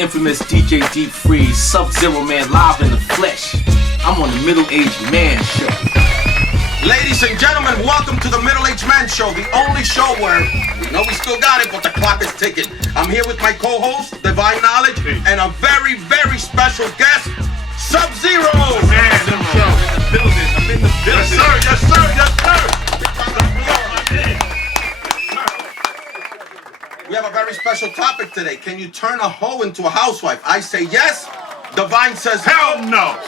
infamous DJ Deep Freeze, Sub-Zero Man live in the flesh. I'm on the Middle-Aged Man Show. Ladies and gentlemen, welcome to the Middle-Aged Man Show, the only show where we know we still got it, but the clock is ticking. I'm here with my co-host, Divine Knowledge, and a very, very special guest, Sub-Zero. Man, I'm in the building. Yes, sir. Yes, sir. Yes, sir. We have a very special topic today. Can you turn a hoe into a housewife? I say yes. Divine says hell no.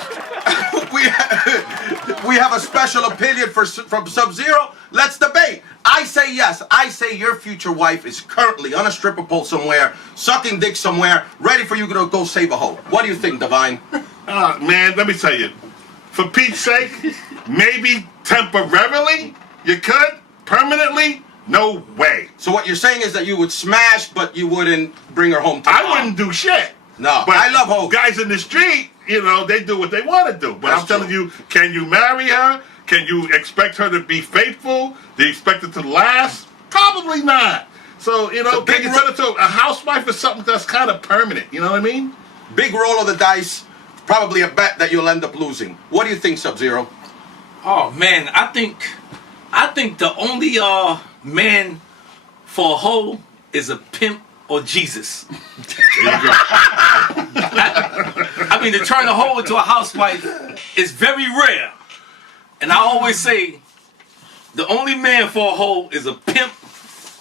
we have a special opinion from Sub-Zero. Let's debate. I say yes. I say your future wife is currently on a stripper pole somewhere, sucking dick somewhere, ready for you to go save a hoe. What do you think, Divine? Man, let me tell you. For Pete's sake, maybe temporarily you could. Permanently, no way. So what you're saying is that you would smash, but you wouldn't bring her home to I wouldn't do shit. No, but I love hoes. Guys in the street, you know, they do what they want to do. But That's I'm telling true. you, can you marry her? Can you expect her to be faithful? Do you expect it to last? Probably not. So, you know, can you turn it to a housewife is something that's kind of permanent. You know what I mean? Big roll of the dice. Probably a bet that you'll end up losing. What do you think, Sub-Zero? Oh man, I think the only man for a hoe is a pimp or Jesus. There you go. I mean, to turn a hoe into a housewife is very rare. And I always say, the only man for a hoe is a pimp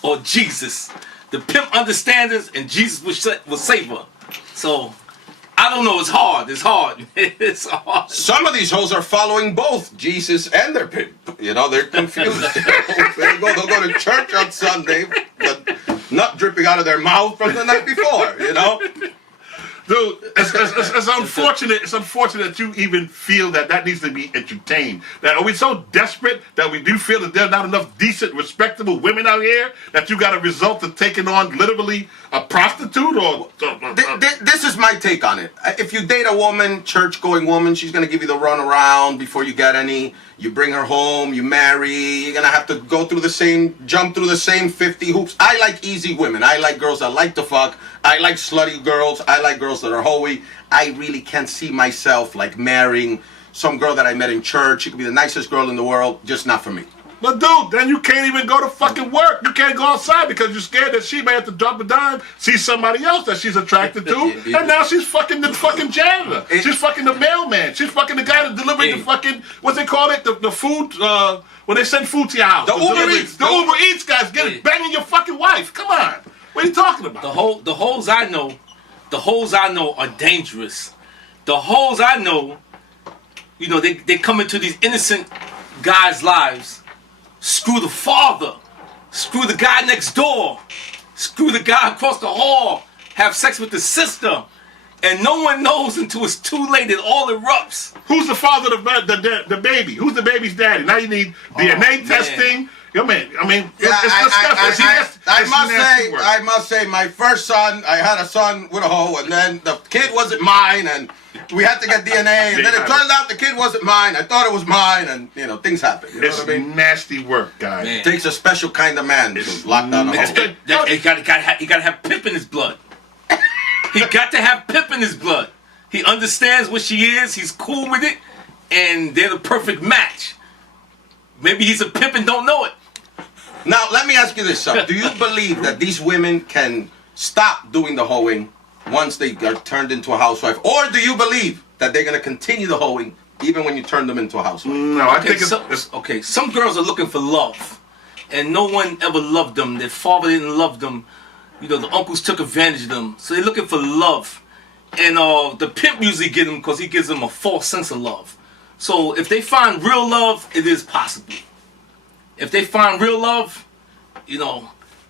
or Jesus. The pimp understands us, and Jesus will save her. So, I don't know. It's hard. It's hard. It's hard. Some of these hoes are following both Jesus and their pimp. You know, they're confused. They'll go to church on Sunday, but nut dripping out of their mouth from the night before, you know? Dude, it's unfortunate. It's unfortunate that you even feel that needs to be entertained. That are we so desperate that we do feel that there's not enough decent, respectable women out here that you got a result of taking on literally a prostitute or? This is my take on it. If you date a woman, church-going woman, she's gonna give you the runaround before you get any. You bring her home, you marry. You're gonna have to jump through the same 50 hoops. I like easy women. I like girls that like to fuck. I like slutty girls. I like girls that are hoey. I really can't see myself like marrying some girl that I met in church. She could be the nicest girl in the world, just not for me. But dude, then you can't even go to fucking work. You can't go outside because you're scared that she may have to drop a dime, see somebody else that she's attracted to, and now she's fucking the fucking janitor. She's fucking the mailman. She's fucking the guy that delivering the fucking, what's they call it? The food, when they send food to your house. The Uber Eats. The Uber Eats guys banging your fucking wife. Come on. What are you talking about? The hoes I know are dangerous. The hoes I know, you know, they come into these innocent guys' lives. Screw the father, screw the guy next door, screw the guy across the hall, have sex with the sister, and no one knows until it's too late. It all erupts. Who's the father of the baby? Who's the baby's daddy? Now you need DNA testing. Yo, man, I mean, I must say, my first son, I had a son with a hoe, and then the kid wasn't mine, and we had to get DNA, and then it turned out the kid wasn't mine. I thought it was mine, and you know, things happen. You know it's what I mean? Nasty work, guys. It takes a special kind of man to lock down a hoe. He got to have pimp in his blood. He got to have pimp in his blood. He understands what she is. He's cool with it, and they're the perfect match. Maybe he's a pimp and don't know it. Now, let me ask you this, sir. Do you believe that these women can stop doing the hoeing once they are turned into a housewife? Or do you believe that they're going to continue the hoeing even when you turn them into a housewife? No, I think it's... Okay, some girls are looking for love, and no one ever loved them. Their father didn't love them. You know, the uncles took advantage of them. So they're looking for love. And the pimp usually get them because he gives them a false sense of love. So if they find real love, it is possible. If they find real love, you know,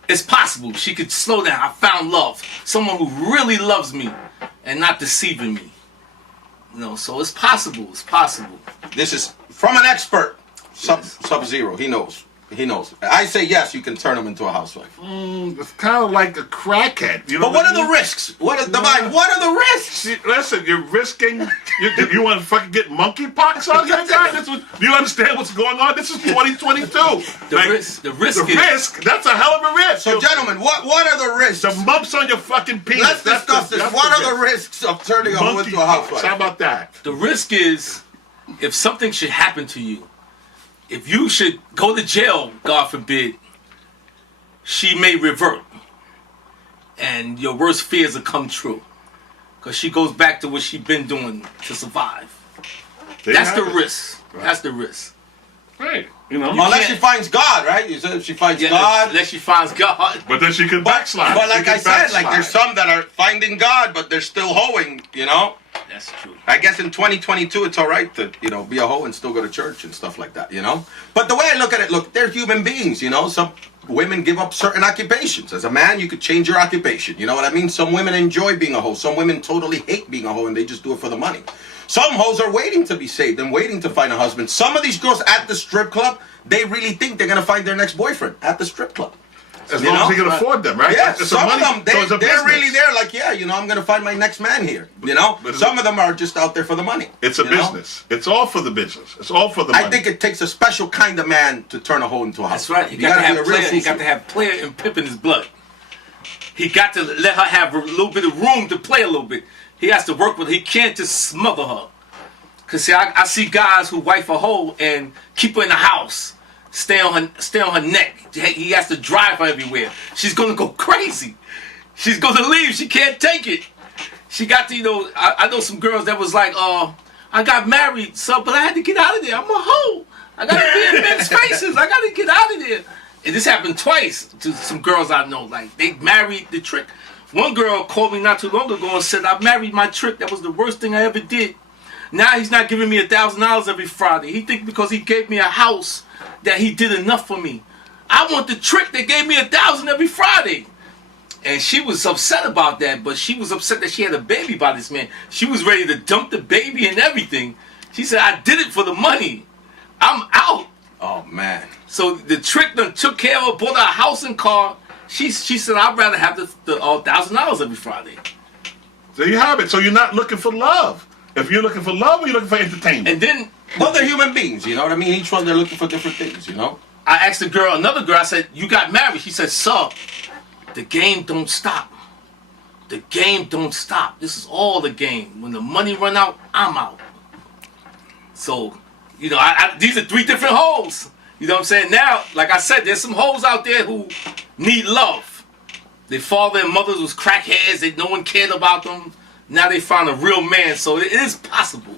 it's possible. She could slow down. I found love. Someone who really loves me and not deceiving me. You know, so it's possible. It's possible. This is from an expert, Sub-Zero. He knows. He knows. I say yes, you can turn him into a housewife. It's kind of like a crackhead. You know But what are the risks? What are the risks? See, listen, you're risking. You want to fucking get monkeypox on here, guy? Do you understand what's going on? This is 2022. The risk. That's a hell of a risk. So, gentlemen, what are the risks? The bumps on your fucking penis. Let's discuss this. What are the risks of turning a hoe into a housewife? How about that? The risk is, if something should happen to you, if you should go to jail, God forbid, she may revert. And your worst fears will come true. Because she goes back to what she's been doing to survive. That's the risk. Right. That's the risk. Right. You know, unless she finds God, right? You said if she finds God. Unless she finds God. But then she can backslide. But like I said, like there's some that are finding God, but they're still hoeing, you know? That's true. I guess in 2022, it's all right to, you know, be a hoe and still go to church and stuff like that, you know? But the way I look at it, look, they're human beings, you know? Some women give up certain occupations. As a man, you could change your occupation. You know what I mean? Some women enjoy being a hoe. Some women totally hate being a hoe and they just do it for the money. Some hoes are waiting to be saved and waiting to find a husband. Some of these girls at the strip club, they really think they're going to find their next boyfriend at the strip club. As long as they can afford them, right? Yeah, some of them, they're really there like, yeah, you know, I'm going to find my next man here, you know? Some of them are just out there for the money. It's a business. It's all for the business. It's all for the money. I think it takes a special kind of man to turn a hoe into a house. That's right. He got to have player and pimp in his blood. He got to let her have a little bit of room to play a little bit. He has to work with her. He can't just smother her. Because, see, I see guys who wife a hoe and keep her in the house. Stay on her neck. He has to drive her everywhere. She's gonna go crazy. She's gonna leave. She can't take it. She got to, you know, I know some girls that was like, I got married, so but I had to get out of there. I'm a hoe. I gotta be in men's faces. I gotta get out of there. And this happened twice to some girls I know. Like, they married the trick. One girl called me not too long ago and said, I married my trick. That was the worst thing I ever did. Now he's not giving me $1,000 every Friday. He think because he gave me a house that he did enough for me. I want the trick that gave me $1,000 every Friday. And she was upset about that, but she was upset that she had a baby by this man. She was ready to dump the baby and everything. She said, I did it for the money. I'm out. Oh, man. So the trick done took care of her, bought her a house and car. She said, I'd rather have the $1,000 every Friday. There you have it. So you're not looking for love. If you're looking for love, or you're looking for entertainment. And then... Well, they're human beings, you know what I mean? Each one, they're looking for different things, you know? I asked another girl, I said, you got married? She said, sir, the game don't stop. The game don't stop. This is all the game. When the money run out, I'm out. So, you know, these are 3 different hoes. You know what I'm saying? Now, like I said, there's some hoes out there who need love. Their father and mothers was crackheads. No one cared about them. Now they found a real man, so it is possible.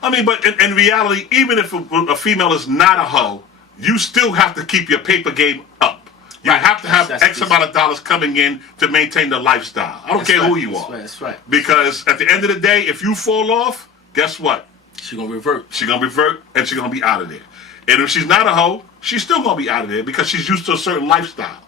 I mean, but in reality, even if a female is not a hoe, you still have to keep your paper game up. You have to have X amount of dollars coming in to maintain the lifestyle. I don't care who you are. That's right. Because at the end of the day, if you fall off, guess what? She's going to revert. She's going to revert, and she's going to be out of there. And if she's not a hoe, she's still going to be out of there because she's used to a certain lifestyle.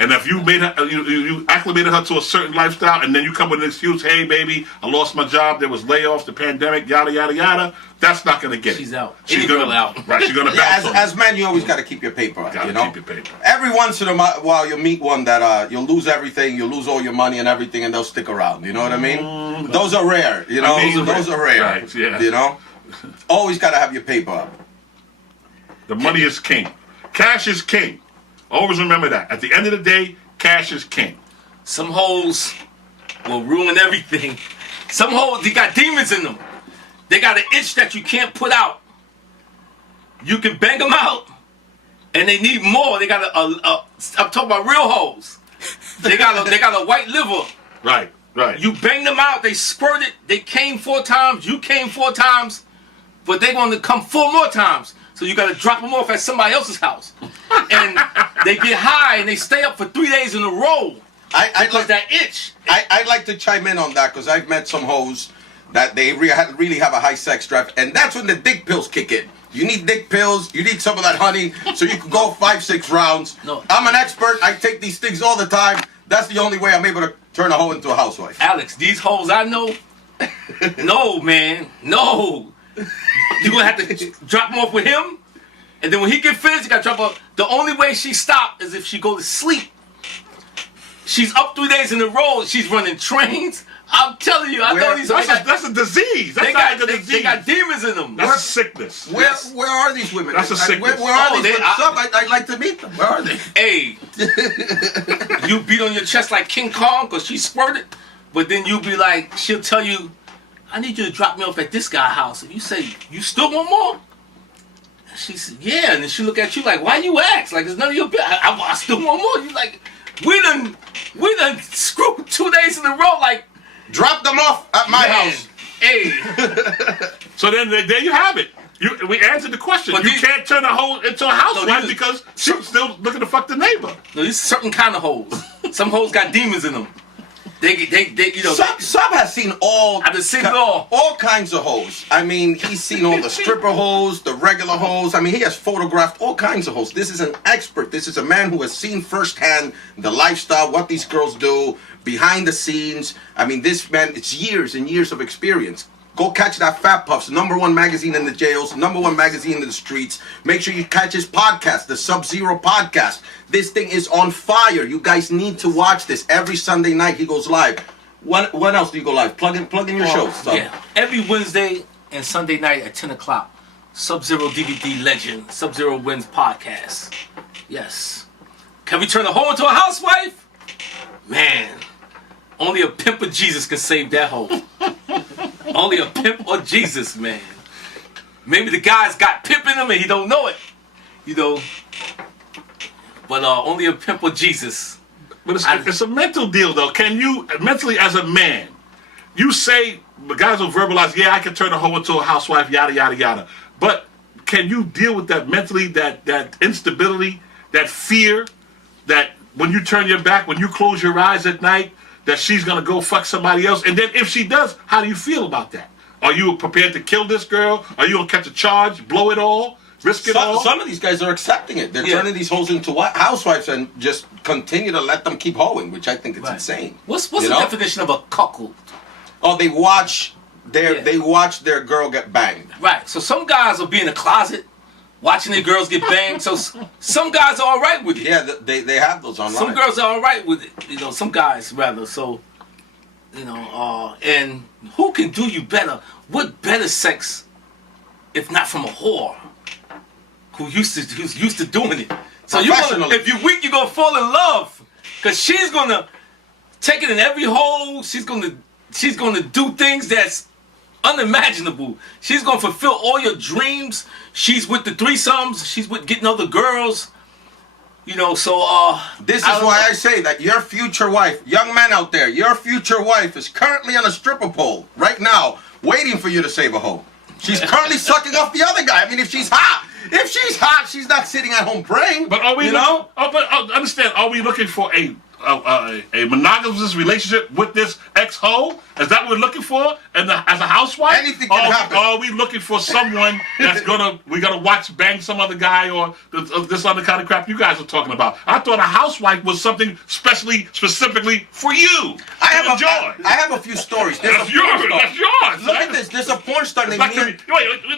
And if you made her, you acclimated her to a certain lifestyle, and then you come with an excuse, hey, baby, I lost my job, there was layoffs, the pandemic, yada, yada, yada, that's not going to get it. She's out. She's going to out. Right, she's going to bounce on as men, you always got to keep your paper up, you know? Keep your paper. Every once in a while, you'll meet one that you'll lose everything, you'll lose all your money and everything, and they'll stick around, you know what I mean? Those are rare, you know? Those are rare, right, yeah. You know? Always got to have your paper up. The money is king. Cash is king. Always remember that. At the end of the day, cash is king. Some hoes will ruin everything. Some hoes, they got demons in them. They got an itch that you can't put out. You can bang them out, and they need more. They got I'm talking about real hoes. They got a white liver. Right, right. You bang them out, they squirted, they came 4 times, you came 4 times, but they're going to come 4 more times. So you got to drop them off at somebody else's house. And they get high and they stay up for 3 days in a row. Because that itch. I'd like to chime in on that because I've met some hoes that they really have a high sex drive. And that's when the dick pills kick in. You need dick pills. You need some of that honey so you can go 5-6 rounds. No. I'm an expert. I take these things all the time. That's the only way I'm able to turn a hoe into a housewife. Alex, these hoes I know, no, man, no. You're going to have to drop them off with him, And then when he get finished, he got to drop her. The only way she stop is if she go to sleep. She's up 3 days in a row. She's running trains. I'm telling you, I know these. That's a disease. That's not a disease. They got demons in them. That's a sickness. Where are these women? That's a sickness. Where are these? I'd like to meet them. Where are they? Hey, you beat on your chest like King Kong because she squirted, but then you be like, she'll tell you, I need you to drop me off at this guy's house. And you say, you still want more? And she said, yeah. And then she look at you like, why you ask? Like, it's none of your business. I still want more. You like, we done screwed 2 days in a row. Like, drop them off at my house. Hey. So then there you have it. We answered the question. But you can't turn a hoe into a housewife because she's still looking to fuck the neighbor. No, these certain kind of hoes. Some hoes got demons in them. They you know. Sub has seen all. I've seen it all. All kinds of hoes. I mean, he's seen all the stripper hoes, the regular hoes. I mean, he has photographed all kinds of hoes. This is an expert. This is a man who has seen firsthand the lifestyle, what these girls do, behind the scenes. I mean, this man, it's years and years of experience. Go catch that Fat Puffs, #1 magazine in the jails, #1 magazine in the streets. Make sure you catch his podcast, the Sub-Zero podcast. This thing is on fire. You guys need to watch this. Every Sunday night he goes live. When else do you go live? Plug in your shows. So. Yeah, every Wednesday and Sunday night at 10 o'clock. Sub-Zero DVD legend, Sub-Zero Wins podcast. Yes. Can we turn a hoe into a housewife? Man, only a pimp of Jesus can save that hoe. Only a pimp or Jesus, man. Maybe the guy's got pimp in him and he don't know it. You know. But only a pimp or Jesus. But it's a mental deal, though. Can you, mentally as a man, you say, the guys will verbalize, yeah, I can turn a hoe into a housewife, yada, yada, yada. But can you deal with that mentally, that instability, that fear, that when you turn your back, when you close your eyes at night, that she's going to go fuck somebody else? And then if she does, how do you feel about that? Are you prepared to kill this girl? Are you going to catch a charge, blow it all, risk it all? Some of these guys are accepting it. They're turning these hoes into housewives and just continue to let them keep hoeing, which I think is insane. What's the definition of a cuckold? Oh, they watch their girl get banged. Right. So some guys will be in the closet watching their girls get banged. So some guys are all right with it. Yeah, they have those online. Some girls are all right with it. You know, some guys rather. So, you know, and who can do you better? What better sex if not from a whore who's used to doing it? So if you're weak, you're gonna fall in love because she's gonna take it in every hole. She's gonna do things that's unimaginable. She's gonna fulfill all your dreams. She's with the threesomes. She's with getting other girls. You know, so this is why I say that your future wife, young man out there, your future wife is currently on a stripper pole right now, waiting for you to save a hoe. She's currently sucking off the other guy. I mean, if she's hot, she's not sitting at home praying. But are we? Understand? Are we looking for a monogamous relationship with this ex-hoe? Is that what we're looking for? And as a housewife? Anything can happen. Or are we looking for someone that's we gotta watch bang some other guy or this other kind of crap you guys are talking about? I thought a housewife was something specifically for you. I have a few stories. That's yours. Look at this. There's a porn star named Wait,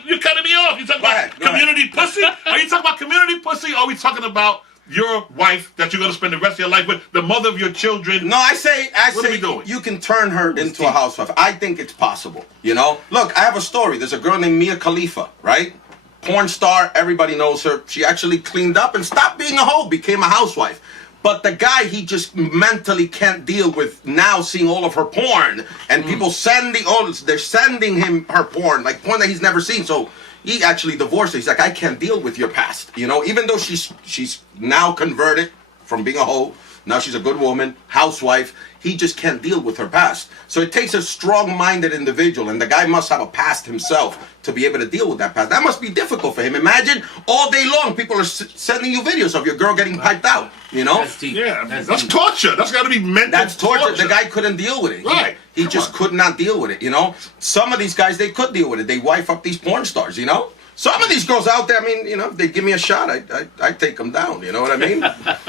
you're cutting me off. You talking about community pussy? Are you talking about community pussy? Or are we talking about your wife that you're going to spend the rest of your life with, the mother of your children? No, I say what are we doing? You can turn her into a housewife. I think it's possible, you know? Look, I have a story. There's a girl named Mia Khalifa, right? Porn star, everybody knows her. She actually cleaned up and stopped being a hoe, became a housewife. But the guy, he just mentally can't deal with now seeing all of her porn. And people they're sending him her porn, like porn that he's never seen. So he actually divorced her. He's like, I can't deal with your past. You know, even though she's now converted from being a hoe, now she's a good woman, housewife, he just can't deal with her past. So it takes a strong-minded individual, and the guy must have a past himself to be able to deal with that past. That must be difficult for him. Imagine all day long people are sending you videos of your girl getting piped out, you know? That's deep. Yeah, that's torture. That's got to be mental. That's torture. The guy couldn't deal with it. Right. He just could not deal with it, you know? Some of these guys, they could deal with it. They wife up these porn stars, you know? Some of these girls out there, I mean, you know, if they give me a shot, I'd take them down, you know what I mean?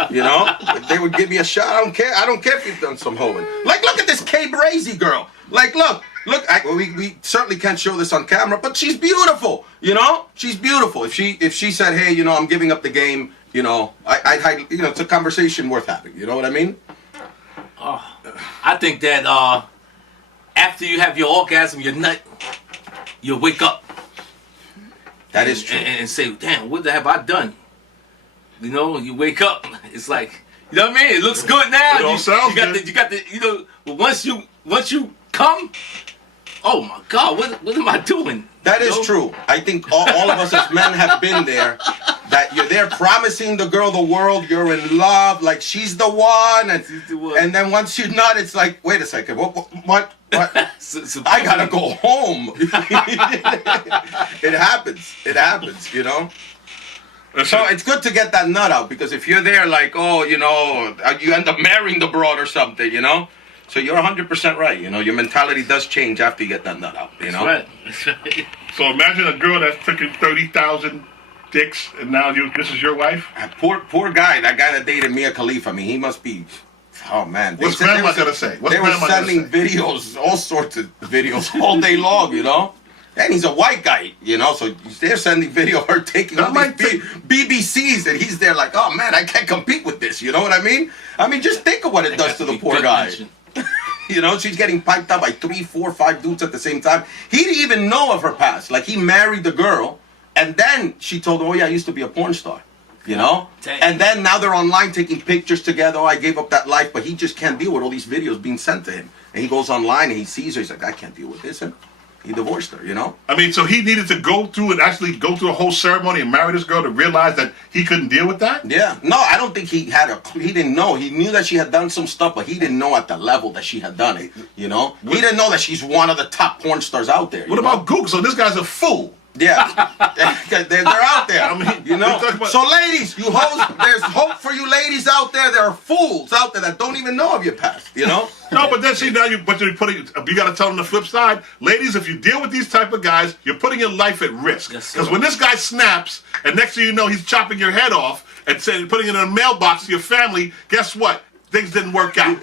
You know? If they would give me a shot, I don't care if you've done some hoeing. Like, look at this K Brazy girl. Like, look, look, we certainly can't show this on camera, but she's beautiful. You know, she's beautiful. If she said, hey, you know, I'm giving up the game, you know, I'd you know, it's a conversation worth having. You know what I mean? I think that after you have your orgasm, your nut, you'll wake up. That is true. And say, damn, what the have I done? You know, you wake up. It's like, you know what I mean? It looks good now. It all sounds good. You got the, you know, but once you come, oh my God, what am I doing? That is true. I think all of us as men have been there. That you're there promising the girl the world, you're in love, like she's the one, and then once you're not, it's like, wait a second, what? I gotta go home. It happens, you know? So it's good to get that nut out, because if you're there like, oh, you know, you end up marrying the broad or something, you know? So you're 100% right, you know? Your mentality does change after you get that nut out, you know? That's right. So imagine a girl that's taking 30,000 dicks, and now this is your wife? Poor guy, that guy that dated Mia Khalifa, I mean, he must be... Oh man! What's grandma gonna say? They were sending videos, all sorts of videos, all day long, you know. And he's a white guy, you know, so they're sending video of her taking all these BBCs, and he's there like, oh man, I can't compete with this. You know what I mean? I mean, just think of what it does to the poor guy. You know, she's getting piped up by 3, 4, 5 dudes at the same time. He didn't even know of her past. Like, he married the girl, and then she told him, oh yeah, I used to be a porn star. You know? Dang. And then now they're online taking pictures together. Oh, I gave up that life, but he just can't deal with all these videos being sent to him. And he goes online and he sees her. He's like, I can't deal with this. And he divorced her, you know? I mean, so he needed to go through a whole ceremony and marry this girl to realize that he couldn't deal with that? Yeah. No, I don't think he didn't know. He knew that she had done some stuff, but he didn't know at the level that she had done it, you know? He didn't know that she's one of the top porn stars out there. What about Google? So this guy's a fool. Yeah, they're out there. I mean, you know. So, ladies, you hoes, there's hope for you ladies out there. There are fools out there that don't even know of your past. You know. No, but then see now you got to tell them the flip side, ladies. If you deal with these type of guys, you're putting your life at risk. Because when this guy snaps, and next thing you know, he's chopping your head off and putting it in a mailbox to your family. Guess what? Things didn't work out.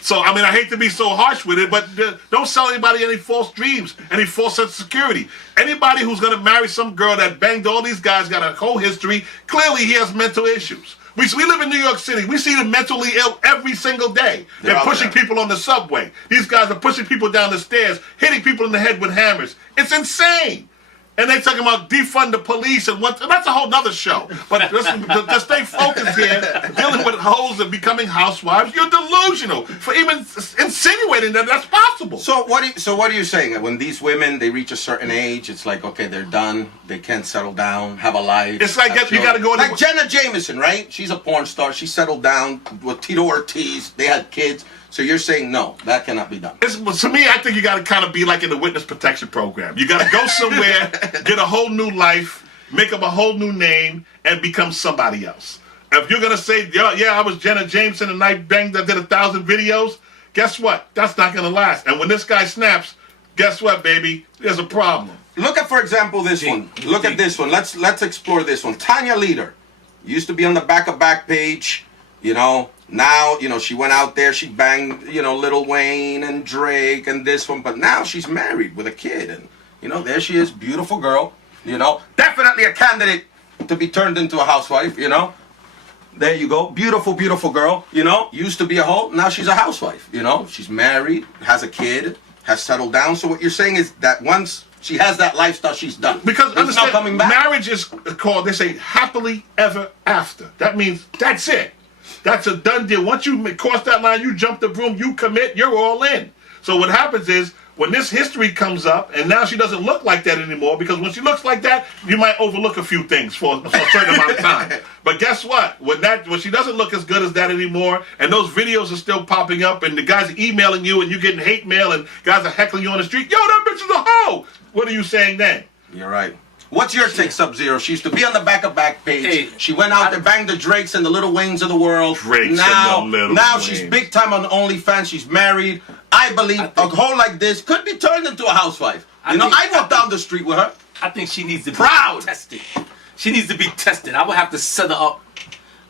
So, I mean, I hate to be so harsh with it, but don't sell anybody any false dreams, any false sense of security. Anybody who's going to marry some girl that banged all these guys, got a whole history, clearly he has mental issues. We live in New York City. We see them mentally ill every single day. They're pushing people on the subway. These guys are pushing people down the stairs, hitting people in the head with hammers. It's insane. And they talking about defund the police and that's a whole nother show. But to stay focused here, dealing with hoes and becoming housewives, you're delusional for even insinuating that that's possible. So what are you saying? When these women, they reach a certain age, it's like, okay, they're done. They can't settle down, have a life. It's like you got to go like Jenna Jameson, right? She's a porn star. She settled down with Tito Ortiz. They had kids. So you're saying no, that cannot be done. To me, I think you got to kind of be like in the witness protection program. You got to go somewhere, get a whole new life, make up a whole new name, and become somebody else. If you're gonna say, yeah, I was Jenna Jameson and I banged, I did 1,000 videos. Guess what? That's not gonna last. And when this guy snaps, guess what, baby? There's a problem. Look at, for example, this one. Look at this one. Let's explore this one. Tanya Leader used to be on the back page, you know. Now, you know, she went out there, she banged, you know, Lil Wayne and Drake and this one, but now she's married with a kid, and, you know, there she is, beautiful girl, you know, definitely a candidate to be turned into a housewife, you know. There you go, beautiful, beautiful girl, you know, used to be a hoe, now she's a housewife, you know, she's married, has a kid, has settled down, so what you're saying is that once she has that lifestyle, she's done. Because there's no coming back. Marriage is called, they say, happily ever after. That means that's it. That's a done deal. Once you cross that line, you jump the broom, you commit, you're all in. So what happens is, when this history comes up, and now she doesn't look like that anymore, because when she looks like that, you might overlook a few things for a certain amount of time. But guess what? When she doesn't look as good as that anymore, and those videos are still popping up, and the guys are emailing you, and you're getting hate mail, and guys are heckling you on the street, yo, that bitch is a hoe! What are you saying then? You're right. What's your take, Sub-Zero? She used to be on the back page. Hey, she went out there, banged the Drakes and the Lil Waynes of the world. Now she's big time on OnlyFans. She's married. I believe a hoe like this could be turned into a housewife. I'd walk down the street with her. I think she needs to be tested. She needs to be tested. I would have to set her up.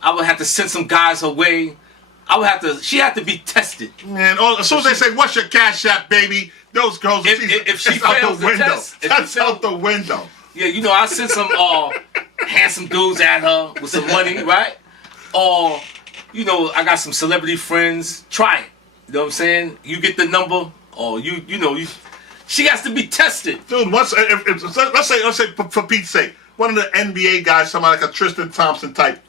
I would have to send some guys her way. I would have to. She had to be tested. Man, as soon as they say, "What's your cash app, baby?" Those girls, If she that's out fails the the window. test, That's out the window. Yeah, you know, I sent some handsome dudes at her with some money, right? Or, you know, I got some celebrity friends. Try it. You know what I'm saying? You get the number, or she has to be tested. Dude, let's say for Pete's sake, one of the NBA guys, somebody like a Tristan Thompson type,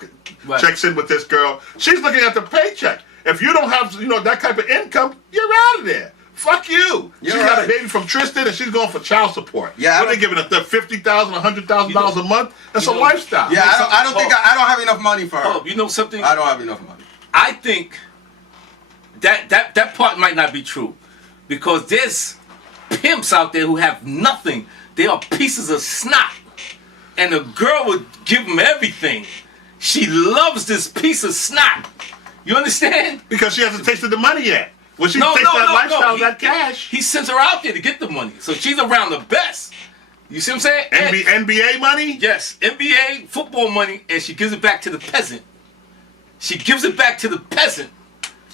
Right. checks in with this girl. She's looking at the paycheck. If you don't have, that type of income, you're out of there. Fuck you. She's got a baby from Tristan, and she's going for child support. Yeah, what are they giving her? $50,000, $100,000 a month? That's a lifestyle. Yeah, I don't have enough money for her. Oh, you know something? I don't have enough money. I think that part might not be true, because there's pimps out there who have nothing. They are pieces of snot, and a girl would give them everything. She loves this piece of snot. You understand? Because she hasn't tasted the money yet. When she takes that lifestyle, that cash. He sends her out there to get the money, so she's around the best. You see what I'm saying? NBA money? Yes, NBA football money, and she gives it back to the peasant. She gives it back to the peasant.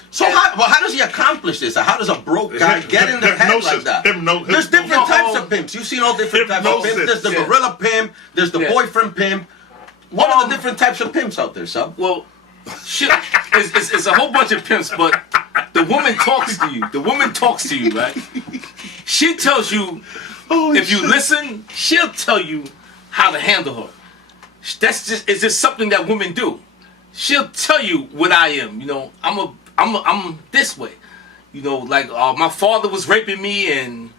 So how does he accomplish this? How does a broke guy get in the head like that? There's different types of pimps. You've seen all different types of pimps. There's the gorilla pimp. There's the boyfriend pimp. What are the different types of pimps out there, Sub? Well, shit, it's a whole bunch of pimps, but the woman talks to you. The woman talks to you, right? She tells you, if you listen, she'll tell you how to handle her. It's just something that women do. She'll tell you what I am. You know, I'm this way. You know, like my father was raping me, and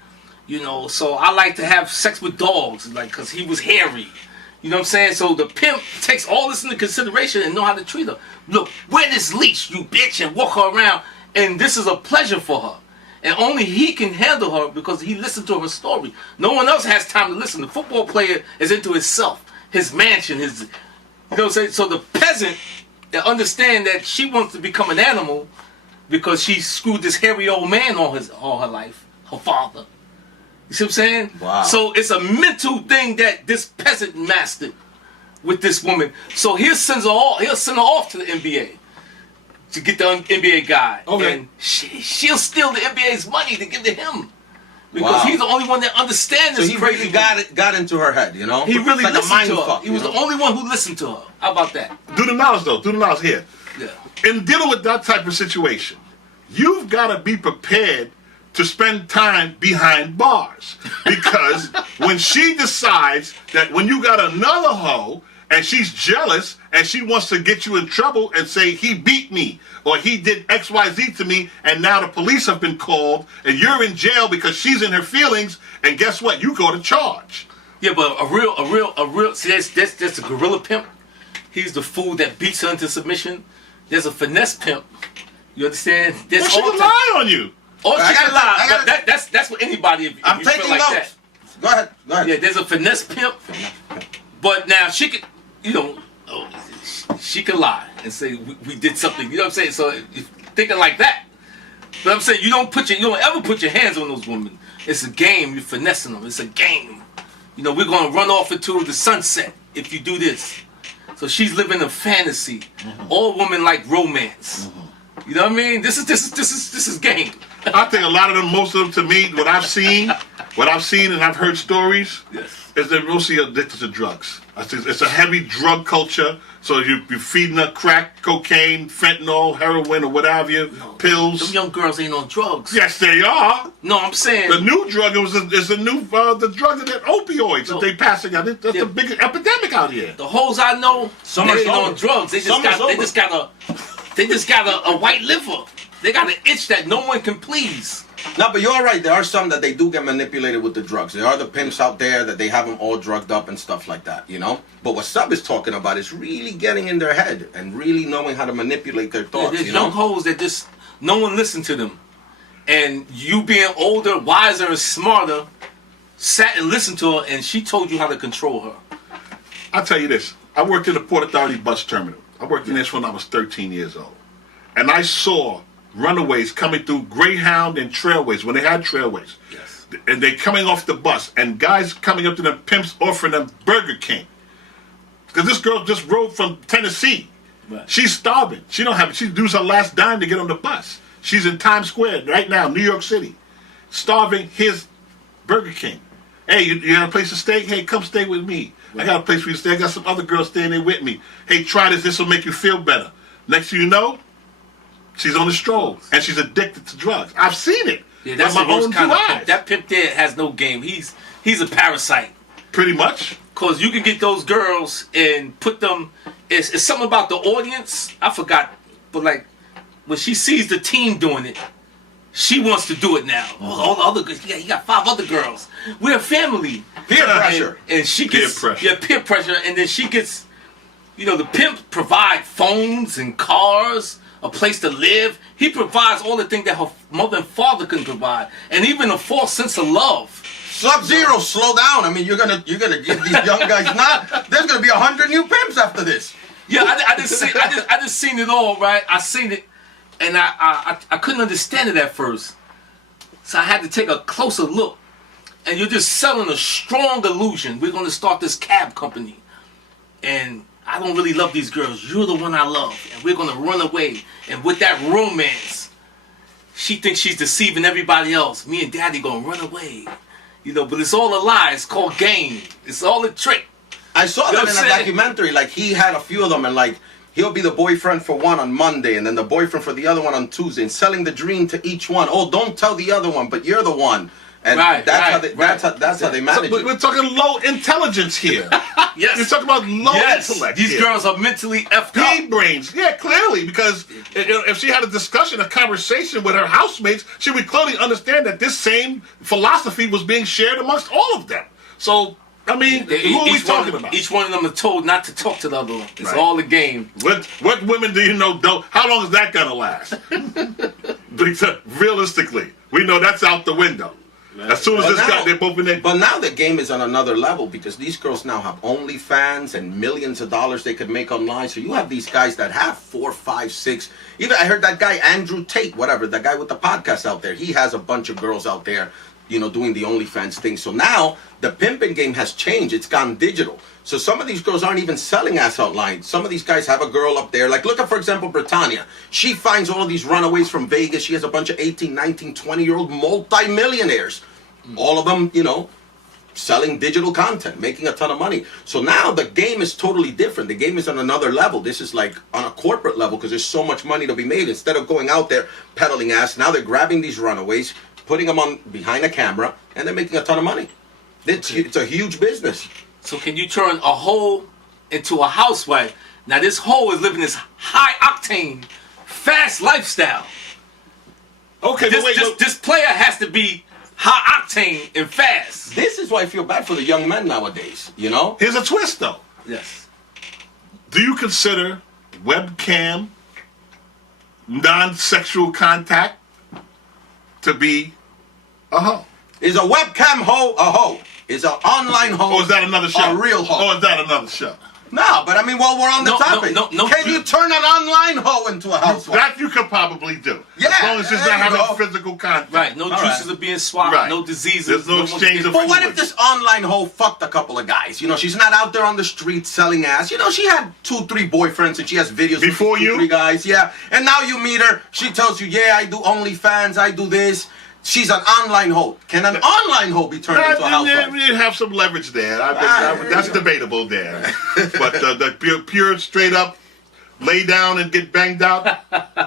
so I like to have sex with dogs, like, cause he was hairy. You know what I'm saying? So the pimp takes all this into consideration and know how to treat her. Look, wear this leash, you bitch, and walk her around. And this is a pleasure for her. And only he can handle her because he listened to her story. No one else has time to listen. The football player is into himself, his mansion, you know what I'm saying? So the peasant that understand that she wants to become an animal because she screwed this hairy old man all her life, her father. You see what I'm saying? Wow. So it's a mental thing that this peasant mastered with this woman. So he'll send her off to the NBA to get the NBA guy. Okay. And she'll steal the NBA's money to give to him. Because he's the only one that understands this crazy. So he really got into her head, you know? He really like listened to her. fuck, He was the only one who listened to her. How about that? Do the knowledge, though. Do the knowledge here. Yeah. In dealing with that type of situation, you've got to be prepared to spend time behind bars. Because when she decides that when you got another hoe and she's jealous and she wants to get you in trouble and say he beat me or he did XYZ to me and now the police have been called and you're in jail because she's in her feelings, and guess what? You go to charge. Yeah, but a real see, that's a gorilla pimp. He's the fool that beats her into submission. There's a finesse pimp. You understand? Well, she can lie on you. Oh, she can lie. But that's what anybody. If I'm you taking feel like notes. that. Go ahead. Yeah, there's a finesse pimp. But now she could, she can lie and say we did something. You know what I'm saying? So if thinking like that. But I'm saying you don't ever put your hands on those women. It's a game. You're finessing them. It's a game. We're gonna run off into the sunset if you do this. So she's living a fantasy. Mm-hmm. All women like romance. Mm-hmm. You know what I mean? This is game. I think a lot of them, most of them, to me, what I've seen and I've heard stories, is they're mostly addicted to drugs. I think it's a heavy drug culture. So you're feeding her crack, cocaine, fentanyl, heroin, or whatever, pills. Them young girls ain't on drugs. Yes, they are. No, I'm saying the new drug is the new the drug that opioids that they passing out. That's a big epidemic out here. The hoes I know, they ain't on drugs. They just got a white liver. They got an itch that no one can please. No, but you're right. There are some that they do get manipulated with the drugs. There are the pimps out there that they have them all drugged up and stuff like that, But what Sub is talking about is really getting in their head and really knowing how to manipulate their thoughts, There's young hoes that just, no one listened to them. And you being older, wiser, and smarter, sat and listened to her, and she told you how to control her. I'll tell you this. I worked in the Port Authority bus terminal. I worked in this when I was 13 years old. And I saw runaways coming through Greyhound and Trailways, when they had Trailways. Yes. And they coming off the bus, and guys coming up to them pimps offering them Burger King. Because this girl just rode from Tennessee. Right. She's starving. She don't have. She used her last dime to get on the bus. She's in Times Square right now, New York City, starving his Burger King. Hey, you got a place to stay? Hey, come stay with me. Right. I got a place for you to stay. I got some other girls staying there with me. Hey, try this. This will make you feel better. Next thing you know, she's on the stroll and she's addicted to drugs. I've seen it. Yeah, that's with the my worst own kind two of eyes. pimp. That pimp there has no game. He's a parasite. Pretty much. Cause you can get those girls and put them. It's something about the audience. I forgot, but like when she sees the team doing it, she wants to do it now. All the other girls. He got 5 other girls. We're a family. Peer pressure. And she gets peer pressure. Yeah, peer pressure, and then she gets. The pimp provide phones and cars, a place to live. He provides all the things that her mother and father couldn't provide, and even a false sense of love. Sub-Zero, slow down. I mean, you're gonna give these young guys not. There's gonna be 100 new pimps after this. Yeah, I just seen it all, right? I seen it, and I couldn't understand it at first, so I had to take a closer look. And you're just selling a strong illusion. We're gonna start this cab company, and I don't really love these girls. You're the one I love, and we're gonna run away. And with that romance, she thinks she's deceiving everybody else. Me and Daddy gonna run away, But it's all a lie. It's called game. It's all a trick. I saw that in a documentary. Like he had a few of them, and like he'll be the boyfriend for one on Monday, and then the boyfriend for the other one on Tuesday, and selling the dream to each one. Oh, don't tell the other one, but you're the one. And that's how they manage it. We're talking low intelligence here. Yes. You're talking about low intellect. These girls are mentally effed up. Pea brains. Yeah, clearly, because if she had a discussion, a conversation with her housemates, she would clearly understand that this same philosophy was being shared amongst all of them. So, I mean, who are we talking about? Each one of them are told not to talk to the other one. It's all a game. What women do you know don't? How long is that going to last? Realistically, we know that's out the window. As soon as they're both in there. But now the game is on another level because these girls now have OnlyFans and millions of dollars they could make online. So you have these guys that have 4, 5, 6. Even I heard that guy Andrew Tate, whatever, the guy with the podcast out there. He has a bunch of girls out there, doing the OnlyFans thing. So now the pimping game has changed. It's gone digital. So some of these girls aren't even selling ass online. Some of these guys have a girl up there. Like, look at, for example, Britannia. She finds all of these runaways from Vegas. She has a bunch of 18, 19, 20-year-old multi-millionaires. All of them, selling digital content, making a ton of money. So now the game is totally different. The game is on another level. This is like on a corporate level because there's so much money to be made. Instead of going out there peddling ass, now they're grabbing these runaways, putting them on behind a camera, and they're making a ton of money. It's a huge business. So can you turn a hoe into a housewife? Now this hoe is living this high-octane, fast lifestyle. Okay, this player has to be high-octane and fast. This is why I feel bad for the young men nowadays, Here's a twist, though. Yes. Do you consider webcam, non-sexual contact to be a hoe? Is a webcam hoe a hoe? Is an online hoe or is that another show? A real hoe? Or is that another show? No, but I mean, while we're on the topic, can you turn an online hoe into a housewife? That you could probably do. Yeah, as long as it's not having physical contact. Right, no juices are being swapped, no diseases. There's no exchange of But what if this online hoe fucked a couple of guys? She's not out there on the street selling ass. She had 2, 3 boyfriends and she has videos before with 2, 3 guys. Yeah, and now you meet her, she tells you, yeah, I do OnlyFans, I do this. She's an online hoe. Can an online hoe be turned into a housewife? You have some leverage there. That's debatable there. But the pure, straight up, lay down and get banged out,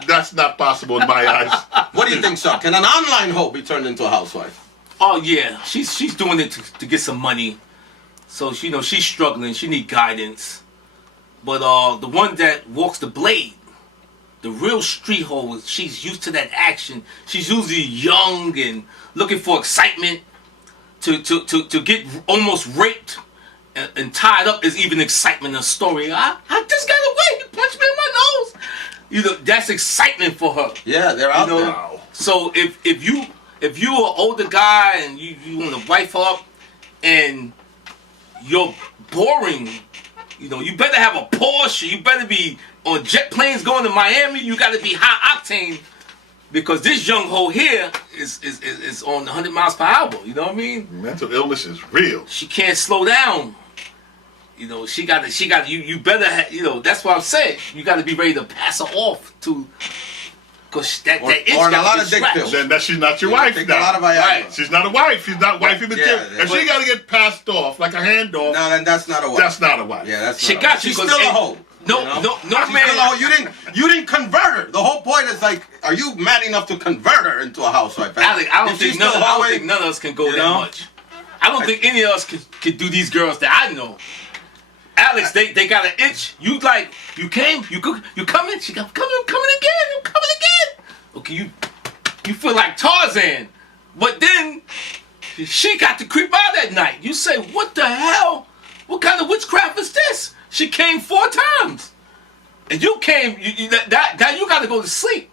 that's not possible in my eyes. What do you think, sir? Can an online hoe be turned into a housewife? Oh, yeah. She's doing it to get some money. So, she's struggling. She need guidance. But the one that walks the blade, the real street hoe, she's used to that action. She's usually young and looking for excitement. To get almost raped and tied up is even excitement in a story. I just got away. He punched me in my nose. That's excitement for her. Yeah, they're out there. So if you're an older guy and you want to wife her up and you're boring, you better have a Porsche. You better be on jet planes going to Miami. You got to be high octane because this young hoe here is on 100 miles per hour. You know what I mean? Mental illness is real. She can't slow down. You know, she got you better you know, that's what I'm saying. You got to be ready to pass her off to, because that itch or a got lot to of be dick scratched. pills. Then that she's not your wife Take now. a lot of Viagra. Right. She's not a wife. She's not wifey material. Yeah, If she got to get passed off like a handoff, No, then that's not a wife. that's not a wife. Yeah, that's She not got a you wife. She's 'cause still a ain't- hoe. No, you know? no, She's still a man. hoe. You didn't convert her. The whole point is like, are you mad enough to convert her into a housewife? Alec, I don't If she's think none still of, I don't hoeing, think none of us can go you that know? much. I don't think any of us could do these girls that I know. Alex, they got an itch. You like, you came, you coming? She got, I'm coming again. Okay, you feel like Tarzan. But then, she got to creep out at night. You say, what the hell? What kind of witchcraft is this? She came 4 times. And you came, that you got to go to sleep.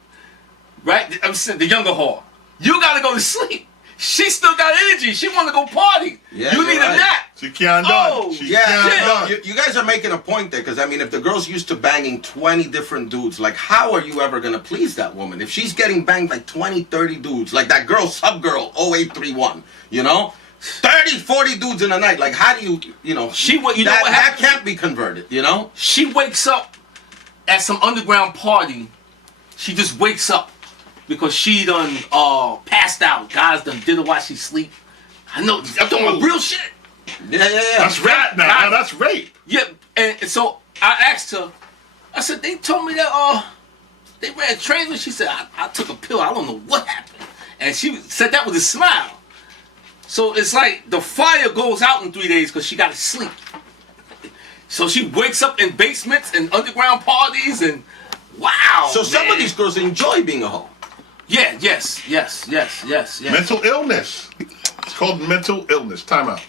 Right? I'm saying the younger whore. You got to go to sleep. She still got energy. She want to go party. Yeah, you you're need right. a nap. She can't Oh, done. She Yeah, can't shit. done. you guys are making a point there, because I mean, if the girl's used to banging 20 different dudes, like, how are you ever gonna please that woman? If she's getting banged like 20, 30 dudes, like that girl, Subgirl 0831, you know? 30, 40 dudes in a night, like, how do you know? You know what that happens? can't be converted, you know? She wakes up at some underground party. She just wakes up because she done passed out. Guys done did her while she sleep. I know. I'm talking about real shit. Yeah. That's rape now. Now that's rape. Yeah, and so I asked her. I said, they told me that they ran trains, and she said, I took a pill. I don't know what happened. And she said that with a smile. So it's like the fire goes out in 3 days because she got to sleep. So she wakes up in basements and underground parties and wow. So some man. of these girls enjoy being a hoe. Yeah, yes. Mental illness. It's called mental illness. Time out.